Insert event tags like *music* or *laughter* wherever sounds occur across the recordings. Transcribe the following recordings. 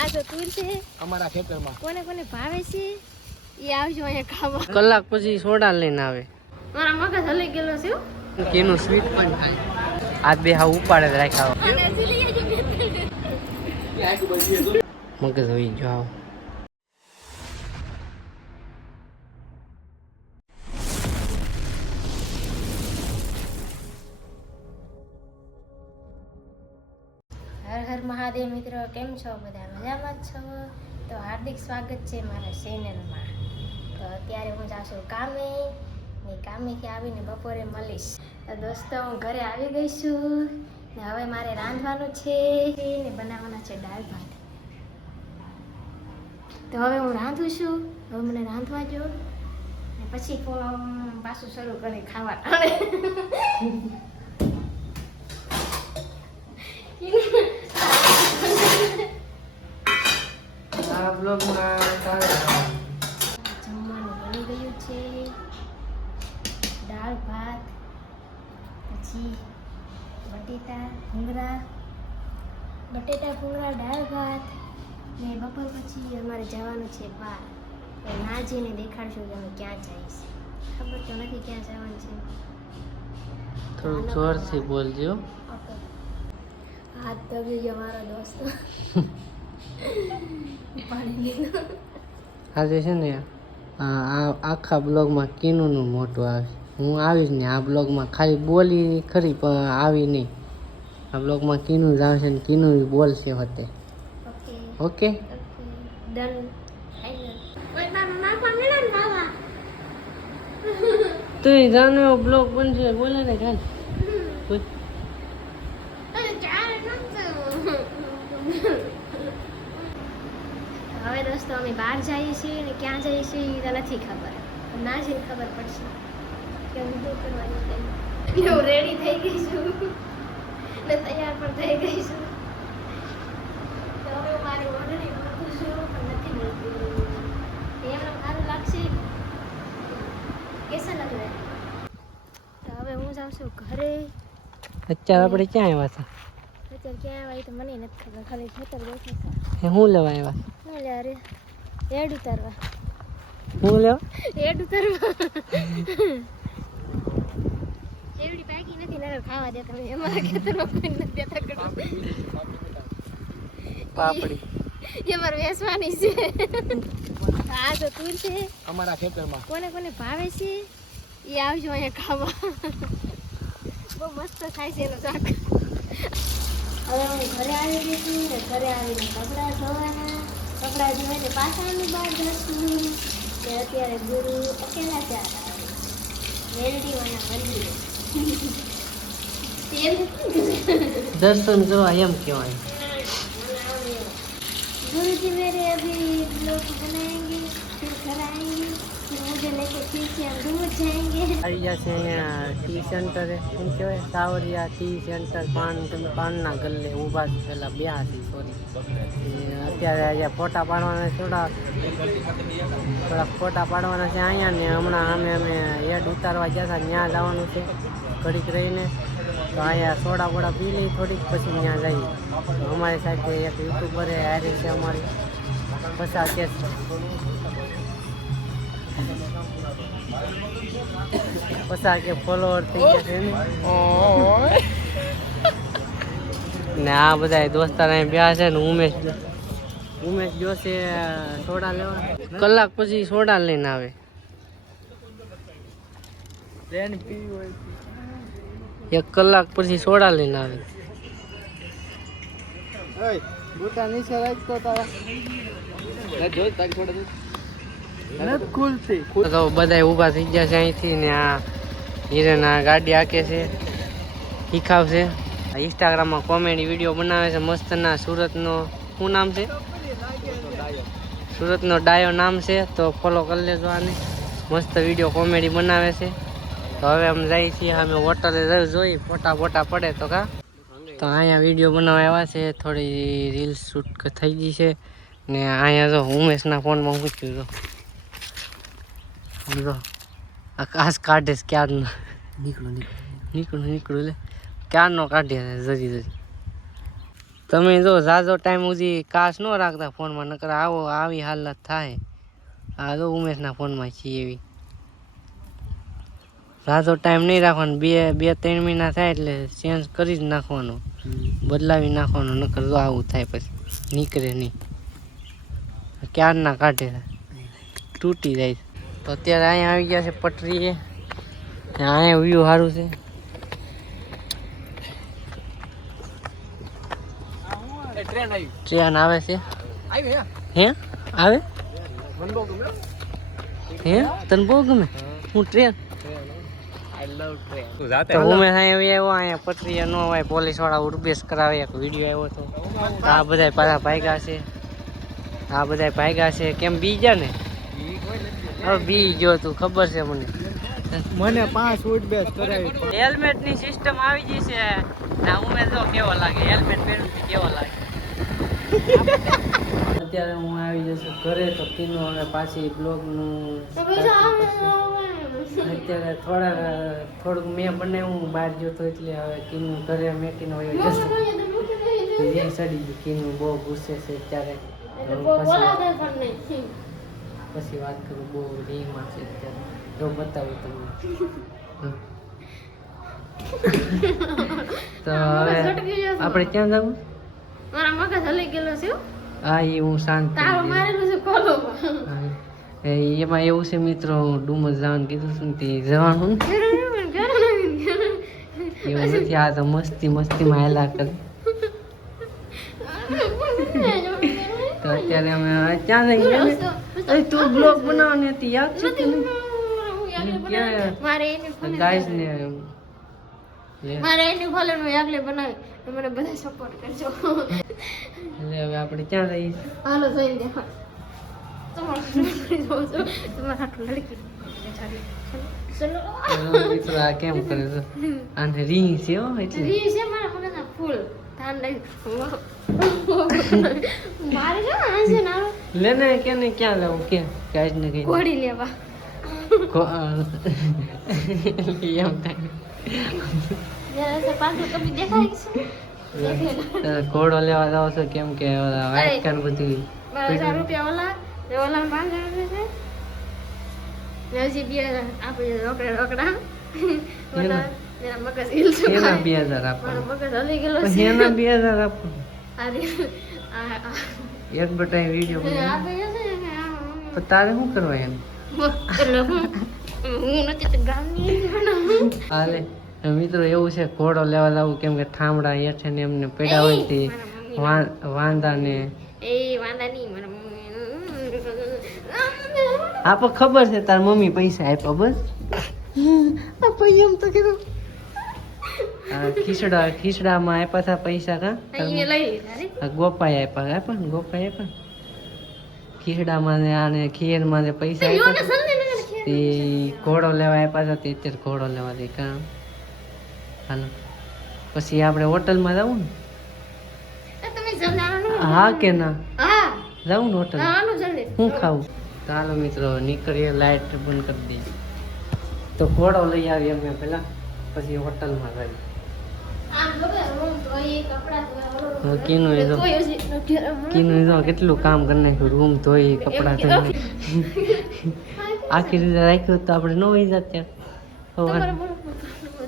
આ તો તુર છે. અમારા ખેતરમાં. કોને કોને ભાવે છે એ આવજો અહીંયા ખાવા. કલાક પછી સોડા લઈને આવે. મારા મગજ હલી ગયેલો છે હો. કેનું સ્વીટ પણ થાય. આ બે હા ઉપાડે જ રાખ્યા. મગજ હોય જાવ હર મિત્રો કેમ છો? બધા મજામાં જ છો? તો હાર્દિક સ્વાગત છે મારા ચેનલમાં તો અત્યારે હું જાઉં કામે. ને કામેથી આવીને બપોરે મળીશ. તો દોસ્તો હું ઘરે આવી ગઈ છું. ને હવે મારે રાંધવાનું છે ને બનાવવાના છે દાળ ભાત. તો હવે હું રાંધું છું. હવે મને રાંધવા જો ને પછી પાછું શરૂ કરી ખાવા *laughs* *laughs* બ્લોગમાં જમવાનું બની ગયું છે. દાળ ભાત પછી બટેટા ભૂંગરા બટેટા ભૂંગળા દાળ ભાત ને બપોર પછી અમારે જવાનું છે બહાર. એ ના જઈને દેખાડશું કે અમે ક્યાં જઈશ ખબર તો નથી ક્યાં જવાનું છે. થોડું જોરથી બોલજો. ઓકે. હાથ દબી ગયો મારો દોસ્ત. *laughs* આજે છે ને આખા બ્લોગમાં કિનુનું મોટું આવે હું આવીશ ને આ બ્લોગમાં ખાલી બોલી ખરી પણ આવી નહીં. આ બ્લોગમાં કિનું જ આવશે ને કિનું બોલશે હતે ઓકે. તું જાનો બ્લોગ બનશે બોલે ને ખાલ *laughs* હવે અમે બહાર જઈએ છીએ અને ક્યાં જઈએ છીએ એ નથી ખબર. ના જ ખબર પડશે કે હું શું કરવાની છે. હું રેડી થઈ ગઈ છું. ને તૈયાર પણ થઈ ગઈ છું. તો લાગશે. કેસા લગ તો હવે હું જાઉં છું ઘરે. આપણે ક્યાં આવ્યા ક્યાં આવી તો મને નથી ખબર. ખાલી ખેતર બેઠા હું લેવા આવ્યા? ના લે અરે એડ ઉતારવા. હું લેવા? હેડ ઉતારવા. એવડી પાકી નથી નકર ખાવા દેતા નહીં અમારા ખેતરમાં કોઈ નથી દેતા ગળું. પાપડી. એ મારે વેસવાની છે. આ તો તુર છે. અમારા ખેતરમાં. કોને કોને ભાવે છે એ આવજો અહીંયા ખાવા. બહુ મસ્ત થાય છે એનો શાક. હવે હું ઘરે આવી ગઈ છું ને ઘરે આવીને કપડાં ધોવાના. કપડાં ધોઈને પાછા અમે બહાર જશું કે અત્યારે ગુરુ અકેલા ત્યાં આવે. મેલડીવાના મંદિરે. દર્શન કરવા એમ કહેવાય. ગુરુજી મેરે અભી બ્લોગ બનાવી मुझे लेके फिर से हम दूर जाएंगे આવી જશે અહીંયા ટી સેન્ટરે શું કહેવાય સાવરિયા ટી સેન્ટર પાન તમે પાનના ગલ્લે ઊભા છે પેલા બ્યાસી સોરી અત્યારે અહીંયા ફોટા પાડવાના છે થોડા થોડા ફોટા પાડવાના છે અહીંયા ને હમણાં અમે અમે હેડ ઉતારવા ગયા હતા ત્યાં જવાનું છે ઘડીક રહીને તો અહીંયા સોડા બોડા પી લઈ થોડીક પછી ત્યાં જઈએ તો અમારી સાથે એક યુટ્યુબરે હારી છે અમારી પચાસ કે પચાસ કે ફોલોવર થઈ ગયા છે ને ને આ બધા દોસ્તાર અહીં બેઠા છે ને ઉમેશ ઉમેશ જોશે સોડા લેવા કલાક પછી સોડા લઈને આવે એક કલાક પછી સોડા લઈને આવે બુટા નીચે રાખતો તારા જો તારી ખુલતી તો બધા ઊભા થઈ ગયા છે અહીંથી ને આ હિરેના ગાડી હાકે છે શીખાવશે ઇન્સ્ટાગ્રામમાં કોમેડી વીડિયો બનાવે છે, મસ્તના સુરતનો શું નામ છે? સુરતનો ડાયો નામ છે, તો ફોલો કરી લેજો આને. મસ્ત વીડિયો કોમેડી બનાવે છે. તો હવે અમે જઈએ છીએ, અમે હોટલે જોઈ ફોટા ફોટા પડે તો કા તો અહીંયા વીડિયો બનાવવા આવ્યા છે, થોડી રીલ્સ શૂટ થઈ ગઈ છે. ને અહીંયા જો ઉમેશના ફોનમાં પૂછ્યું તો. સમજો આકાશ કાઢે ક્યારનો નીકળું નીકળું નીકળું નીકળું લે ક્યારનો કાઢે જરી જરી તમે જો ઝાઝો ટાઈમ સુધી કાશ ન રાખતા ફોનમાં નકર આવો આવી હાલત થાય આ તો ઉમેશના ફોનમાં છીએ એવી ઝાઝો ટાઈમ નહીં રાખવાનો બે બે ત્રણ મહિના થાય એટલે ચેન્જ કરી જ નાખવાનો બદલાવી નાખવાનો નકર જો આવું થાય પછી નીકળે નહીં ક્યારના કાઢે તૂટી જાય તો અત્યારે અહીંયા આવી ગયા છે પટરીએ. અહીંયા વ્યૂ સારું છે. ટ્રેન આવે છે. હે? આવે? હે? તને બહુ ગમે? હું ટ્રેન? પટરીએ ન હોય પોલીસવાળા ઉડબેસ કરાવે એક વીડિયો આવ્યો હતો આ બધા પાછા ભાગ્યા છે. આ બધા ભાગ્યા છે. કેમ બીજા ને? હવે બી ગયો તું ખબર છે મને. મને પાંચ ફૂટ બેસ કરાવી હેલ્મેટની સિસ્ટમ આવી ગઈ છે. ના ઉમેશ તો કેવો લાગે? હેલ્મેટ પહેરું કેવો લાગે? અત્યારે હું આવી જશે ઘરે તો કીનો હવે પાછી બ્લોગનું અત્યારે થોડા થોડુંક મેં બનાવ્યું હું બહાર જોતો તો એટલે હવે કીનું ઘરે મેકીને વયો જશે. સડી ગયું કીનું બહુ ગુસ્સે છે અત્યારે. હવે પછી પછી વાત કરું બહુ રીમાં છે અત્યારે. જો બતાવું તમને. તો હવે આપણે ક્યાં જવું મારા મગજ હલી ગયેલો છે હા. એ હું શાંત તારો મારેલું છે કોલો. એમાં એવું છે મિત્રો હું ડુમસ જવાનું કીધું છું તે જવાનું. એવું નથી આ તો મસ્તી મસ્તીમાં હેલા કરે. તો અત્યારે અમે ક્યાં જઈ ગયા ને અરે તું બ્લોગ બનાવવાની હતી યાદ છે તને? મારે એની ગાઈસ ને મારે એની ફોલો નું આગલે બનાવી. મને બધા સપોર્ટ કરજો. એટલે હવે આપણે ક્યાં જઈએ? હાલો જઈ દે કેમ કરે છે? આને રીંગ છે એટલે. રી છે મારા મને ફૂલ. ધાન લઈ. મારે જો આજે નારો લેને કે ને ક્યાં જવું કે? ગાઈસ ને કઈ ઘોડી લેવા. એમ થાય. જાવ છો કેમ કે ઓલા કાન બધું. હજાર રૂપિયા ઓલા ઓલા પાંચ હજાર હજી બે હજાર આપી રોકડા રોકડા. મગજ હિલ છે મગજ હલી ગયેલો છે. એના બે હજાર આપો એક બટાઈ વીડિયો આ બનાવ. ભાઈ છે ને આ- તારે શું કરવા એમ? હું નથી તો ગામની હાલે મિત્રો એવું છે ઘોડો લેવા લાવું કેમ કે ઠામડા છે ને એમને પેડા હોય તે વાંદા ને એ વાંધા નહીં આપો ખબર છે તાર મમ્મી પૈસા આપ્યા બસ. આપ્યા એમ તો કીધું ખીચડા ખીચડામાં આપ્યા હતા પૈસા કા? ગોપાઈ આપ્યા આપ્યા ને ગોપાઈ આપ્યા? ખીચડામાં ને આને ખીરમાં ને પૈસા આપ્યા તે. ઘોડો લેવા આપ્યા હતા તે અત્યારે ઘોડો લેવા દે કા. હાલો. પછી આપણે હોટલમાં જવું ને? હા કે ના? જવું ને હોટલ? હું ખાવું ચાલો મિત્રો નીકળીએ લાઇટ બંધ કરી દઈએ. તો ઘોડો લઈ આવીએ અમે પેલા પછી હોટલમાં જઈએ. કીનું એ. કીનું એ જો કેટલું કામ કરી નાખ્યું રૂમ ધોઈ કપડાં ધોઈ આખી રીતે રાખ્યું તો આપણે ન હોય જાત ત્યાં.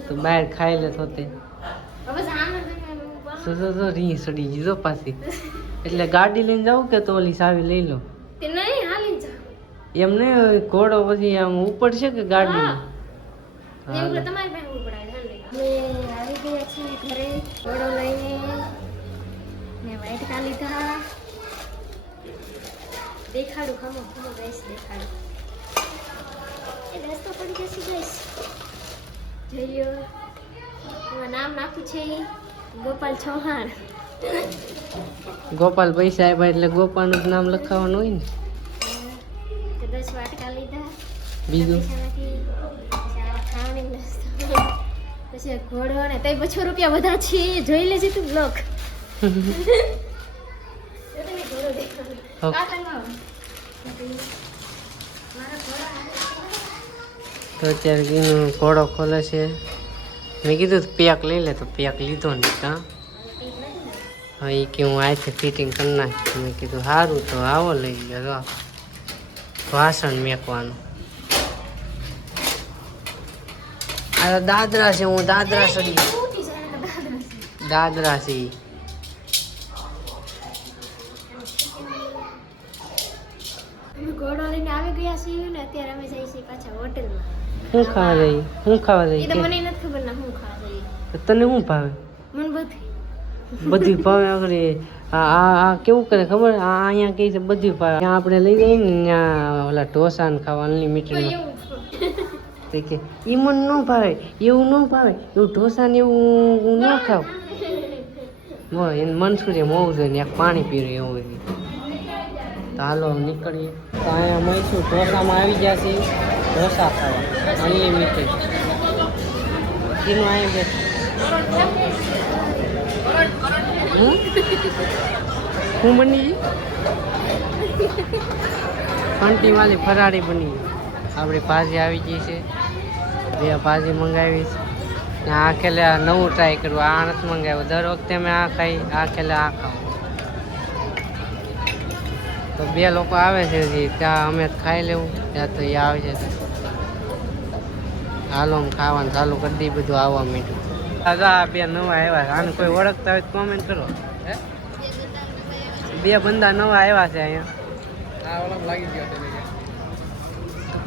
તો બહાર ખાઈ લે તો તે. તો તો તો રી સડી ગયો જો પાછી. એટલે ગાડી લઈને જાઉં કે તો ઓલી સાવી લઈ લો? તે નહીં હાલી એમ નહીં ઘોડો પછી આમ ઉપર છે કે ગાડી તમારી પાસે ઉપડાય ઠંડી અમે આવી ગયા છીએ ઘરે ઘોડો લઈને મેં વાઈટ કા લીધા. દેખાડું ખમો ખમો ગઈશ દેખાડું. એ રસ્તો પડી જશે ગઈશ જઈયો એમાં નામ નાખું છે ગોપાલ ચૌહાણ. ગોપાલ પૈસા આપ્યા એટલે ગોપાલનું નામ લખાવવાનું હોય ને. દસ વાટકા લીધા. બીજું પછી આ ખાવાની વસ્તુ. પછી ઘોડો ને તઈ બસો રૂપિયા બધા છે જોઈ લેજે તું બ્લોક *laughs* તો અત્યારે ઘીનો ઘોડો ખોલે છે. મેં કીધું પેક લઈ લે તો પેક લીધો ને કાં હવે એ કે હું આથી ફિટિંગ કરી નાખી. મેં કીધું સારું તો આવો લઈ ગયો જો. વાસણ મેકવાનું. આ દાદરા છે હું દાદરા સડી. દાદરા છે. ઘોડો લઈને આવી ગયા છીએ ને અત્યારે અમે જઈએ છીએ પાછા હોટલમાં. શું ખાવા જઈએ? શું ખાવા એ તો મને નથી ખબર ના હું ખાવા જઈએ. તને શું ભાવે? મને બધું. બધી ભાવે આગળ આ આ આ કેવું કરે ખબર? આ અહીંયા કહે છે બધી ભાવે. ત્યાં આપણે લઈ જઈએ ને ત્યાં ઓલા ઢોસા ને ખાવા અનલિમિટેડ તો કે ઈ મને ન ભાવે એવું ન ભાવે. એવું ઢોસા ને એવું હું ન ખાવ *laughs* એને મનસુરી મોવું છે ને એક પાણી પીરું એવું છે તો હાલો નીકળીએ. તો અહીંયા મળીશું. ઢોસામાં આવી ગયા છે ઢોસા ખાવા. અનલિમિટેડ એનું અહીંયા હું બની ફંટી *laughs* વાળી ફરાળી બની આપણી ભાજી આવી ગઈ છે. બે ભાજી મંગાવી છે. આ ખેલે નવું ટ્રાય કર્યું. આ નથી મંગાવ્યું. દર વખતે મેં આ ખાઈ, આ ખેલે આ ખાવું. તો બે લોકો આવે છે હજી. ત્યાં અમે ખાઈ લેવું. ત્યાં તો એ આવે છે. હાલો ખાવાનું ચાલુ કરી દઈ બધું આવવા માંડ્યું. આ બે નવા આવ્યા આને કોઈ ઓળખતા હોય કોમેન્ટ કરો. બે બંદા નવા આવ્યા છે અહીંયા. લાગી ગયો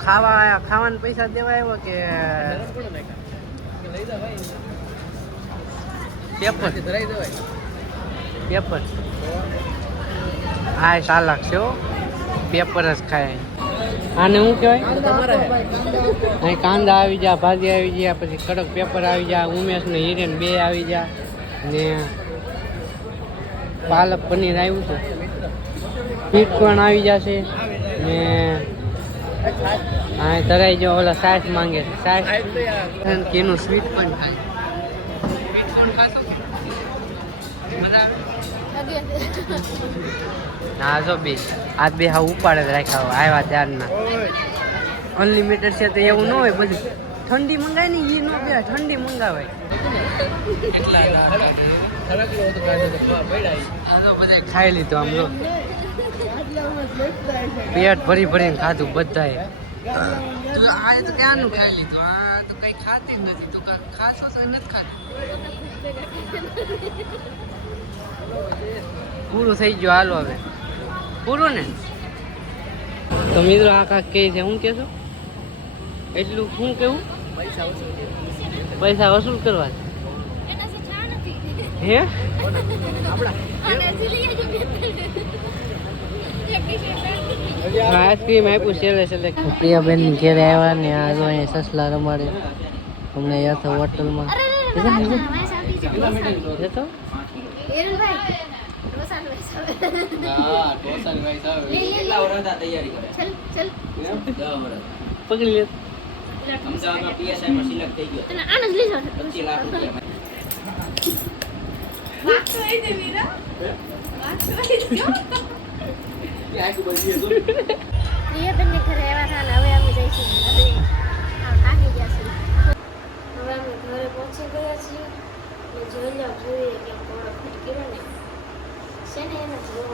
ખાવા ખાવાના પૈસા દેવા આવ્યો કે પેપર? પેપર. હા ચાલાક છે પેપર જ ખાય. આને શું કહેવાય? હે અહીં કાંદા આવી ગયા ભાજી આવી ગયા પછી કડક પેપર આવી ગયા ઉમેશ ને હિરેન બે આવી ગયા ને પાલક પનીર આવ્યું છે. પીઠ પણ આવી જશે. ને હા તરાઈ જો ઓલા સાસ માંગે છે. યાર કેનું સ્વીટ પણ ખાય સ્વીટ કોર્ન ખાશો હા જો બે. આ બે હા ઉપાડે જ રાખ્યા હોય. આવ્યા ત્યારના અનલિમિટેડ છે તો એવું ન હોય બધું. ઠંડી મંગાય ને એ ન બે ઠંડી મંગાવાય. ખાઈ લીધું આમ પેટ ભરી ભરીને ખાધું બધાએ. તું આ તો ક્યાંનું ખાઈ લીધું? આ તો કઈ ખાતી નથી. તું ખાશો તો નથી ખાતું. પૂરું થઈ ગયું હાલો હવે. પૂરું ને? તો મિત્રો આ કાંક છે હું કહેશો? એટલું શું કેવું પૈસા વસૂલ કરવા. હે? આઈસ્ક્રીમ આપ્યું છેલ્લે છેલ્લે પ્રિયાબેનની ઘેરે આવ્યા ને આ જો અહીંયા સસલા રમાડે. અમને તો હોટલમાં. જતો, પકડી લે. અમદાવાદમાં પીએસઆઈ માં સિલેક્ટ થઈ ગયો. તને આનો લીધો છે. પચીસ લાખ રૂપિયા પ્રિયાબેનને ઘરે આવ્યા હતા ને હવે અમે જઈશું હવે થાકી ગયા છીએ હવે અમે ઘરે પહોંચી ગયા છીએ ને જોઈ લો જોઈએ કે થોડો ફિટ કર્યો ને છે ને એને જોવો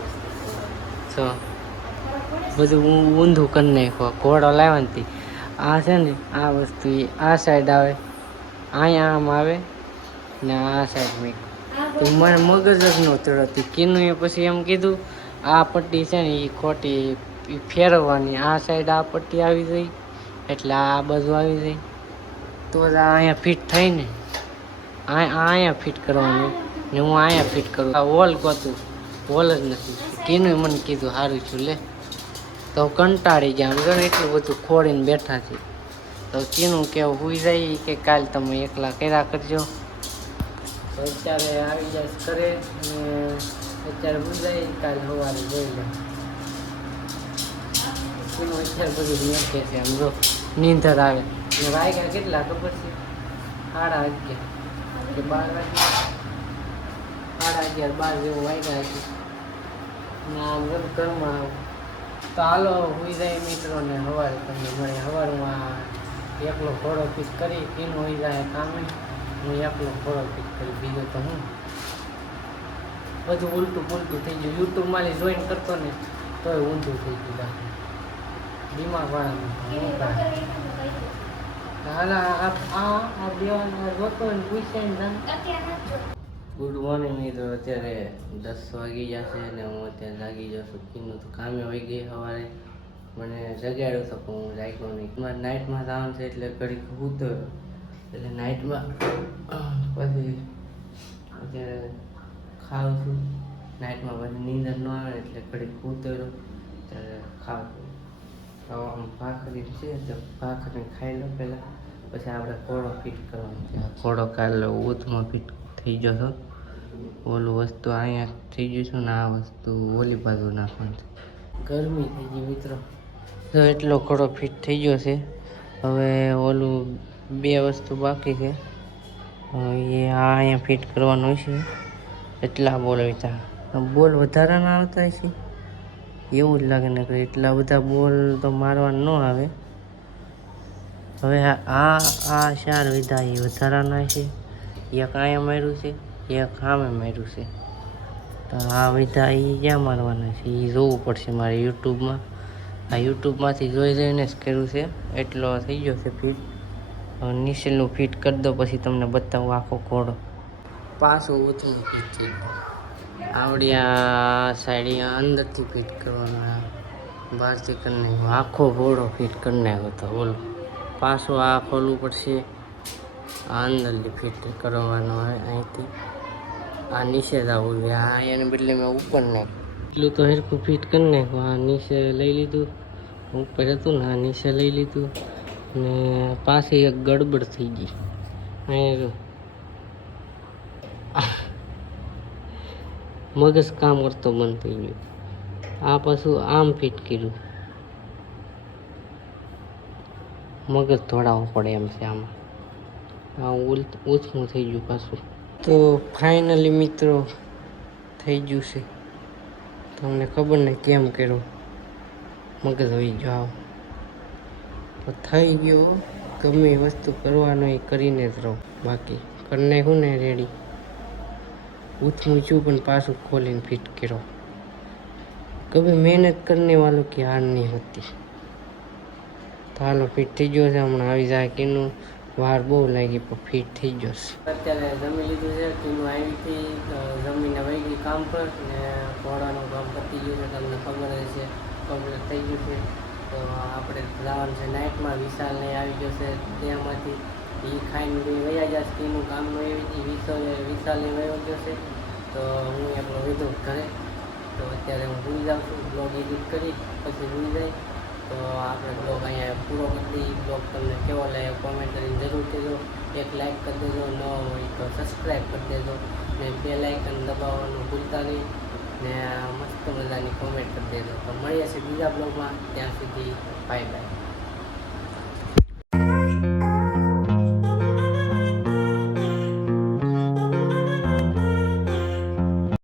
ફરક બધું ઊંધું કરી નાખ્યો ઘોડો લાવવાની આ છે ને, આ વસ્તુ આ સાઈડ આવે, અહીંયા આમ આવે ને આ સાઈડ મેં. મને મગજ જ ન કેનું એ પછી એમ કીધું આ પટ્ટી છે ને એ ખોટી ફેરવવાની. આ સાઈડ આ પટ્ટી આવી ગઈ, એટલે આ બાજુ આવી ગઈ. તો જ અહીંયા ફિટ થઈ ને. આ અહીંયા ફિટ કરવાનું. ને હું અહીંયા ફિટ કરું. આ વોલ ગોતું. વોલ જ નથી. કિનુએ મને કીધું સારું છું લે. તો કંટાળી ગયા. આમ જો ને એટલું બધું ખોડીને બેઠા છે. તો કીનું કેવું હુઈ જાય કે કાલ તમે એકલા કર્યા કરજો. અત્યારે આવી જાય કરે અને અત્યારે બુજાય કાલ સવારે જોઈ લે. એનું અત્યારે બધું મેકે છે આમ જો, નીંદર આવે. ને વાગ્યા કેટલા ખબર છે? સાડા અગિયાર. કે બાર વાગ્યા? સાડા અગિયાર, બાર જેવું વાગ્યા છે ને આમ જો ઘરમાં આવું. તો હાલો, હુઈ જાય મિત્રોને સવારે તમને મળે. સવારમાં એકલો ઘોડો પીસ કરી પીનો હોઈ જાય કામે. હું એકલો ઘોડો પીસ કરી, બીજો તો હું. બધું ઉલટું પુલટું થઈ ગયું. યુટ્યુબમાં જોઈન કરતો ને તોય ઊંધું થઈ ગયું બાકી. ગુડ મોર્નિંગ મિત્રો. અત્યારે દસ વાગી જશે અને હું અત્યારે જાગી જાઉં છું. કીનું તો કામે હોઈ ગઈ સવારે. મને જગાડ્યો તો હું જાગ્યો નહીં. મારે નાઇટમાં જવાનું છે એટલે ઘડીક સૂતો એટલે નાઇટમાં પછી અત્યારે ખાઉં છું. નાઇટમાં પછી નીંદર ન આવે એટલે ઘડીક કૂતરો ત્યારે ખાઉં છું. તો આમ ભાખરી છે તો ભાખરી ખાઈ લો પહેલાં પછી આપણે કોળો ફિટ કરવાનો છે. કોળો કાલે ઉધમાં ફિટ થઈ ગયો હતો ઓલું વસ્તુ અહીંયા થઈ છે ને આ વસ્તુ ઓલી બાજુ નાખવાની. ગરમી થઈ ગઈ મિત્રો. તો એટલો ઘોડો ફિટ થઈ ગયો છે હવે ઓલું બે વસ્તુ બાકી છે. એ આ અહીંયા ફિટ કરવાનું છે. એટલા બોલ હતા બોલ વધારાના આવતા છે એવું જ લાગે ને કે એટલા બધા બોલ તો મારવા ન આવે. હવે આ આ ચાર વિધા એ વધારાના છે. એક અહીંયા માર્યું છે, એક આમે માર્યું છે. તો આ વિધા એ ક્યાં મારવાના છે? એ જોવું પડશે મારે યુટ્યુબમાં. આ યુટ્યુબમાંથી જોઈ જોઈને જ કર્યું છે. એટલો થઈ ગયો છે ફિટ હવે નીચેનું ફિટ કરી દો, પછી તમને બતાવું આખો ઘોડો પાછું ઊંચું ફિટ થઈ આવડી સાઈડ અંદરથી ફિટ કરવાના. બહારથી કરી નાખ્યો આખો ઘોડો ફિટ કરી નાખ્યો તો બોલો. પાછો આ ખોલવું પડશે. આ અંદરથી ફિટ કરવાનો અહીંથી. આ નીચે જ આવું જોઈએ આ એને બદલે મેં ઉપર નાખ્યું. એટલું તો હેરખું ફિટ કરી નાખ્યું. આ નીચે લઈ લીધું. ઉપર હતું ને આ નીચે લઈ લીધું. ને પાસે એક ગડબડ થઈ ગઈ. અહીંયા. મગજ કામ કરતો બંધ થઈ ગયો આ પાછું આમ ફિટ કર્યું. મગજ દોડાવવું પડે એમ છે આમાં. આ ઉલ- થઈ ગયું પાછું. તો ફાઇનલી મિત્રો થઈ ગયું છે. તમને ખબર ને કેમ કર્યું. મગજ હોઈ જાઓ તો થઈ ગયો. ગમે વસ્તુ કરવાનું એ કરીને જ રહો. બાકી કરીને હું ને રેડી ઊંચું ઊંચું પણ પાછું ખોલીને ફિટ કર્યો. કભી મહેનત કરને વાળો કે હાર નહીં હતી. તો હાલો ફિટ થઈ ગયો છે, હમણાં આવી જાય કેનું વાર બહુ લાગી, પણ ફિટ થઈ ગયો છે. અત્યારે જમી લીધું છે કેનું આવી હતી જમીને વહી ગઈ કામ પર ને ઘોડાનું કામ પતી ગયું છે, તમને ખબર છે કમ્પ્લીટ થઈ ગયું છે. તો આપણે જવાનું છે નાઇટમાં વિશાલ નહીં આવી ગયો છે ત્યાંમાંથી એ ખાઈને વયા જશે સ્કીનું કામ એવી હતી વિશાલ વિશાલે વયો ગયો છે. તો હું આપણો વિધો ઘરે. તો અત્યારે હું ભૂલી જાઉં છું, બ્લોગ એડિટ કરી, પછી ભૂલી જાય. તો આપણે બ્લોગ અહીંયા પૂરો કરી દઈએ. બ્લોગ તમને કેવો લાગ્યો કોમેન્ટ કરીને જરૂર કહેજો. એક લાઇક કરી દેજો, ન હોય તો સબસ્ક્રાઈબ કરી દેજો. ને બે લાઇકન દબાવવાનું ભૂલતા નહીં. ને મસ્ત મજાની કોમેન્ટ કરી દેજો. તો મળીએ છીએ બીજા બ્લોગમાં. ત્યાં સુધી બાય બાય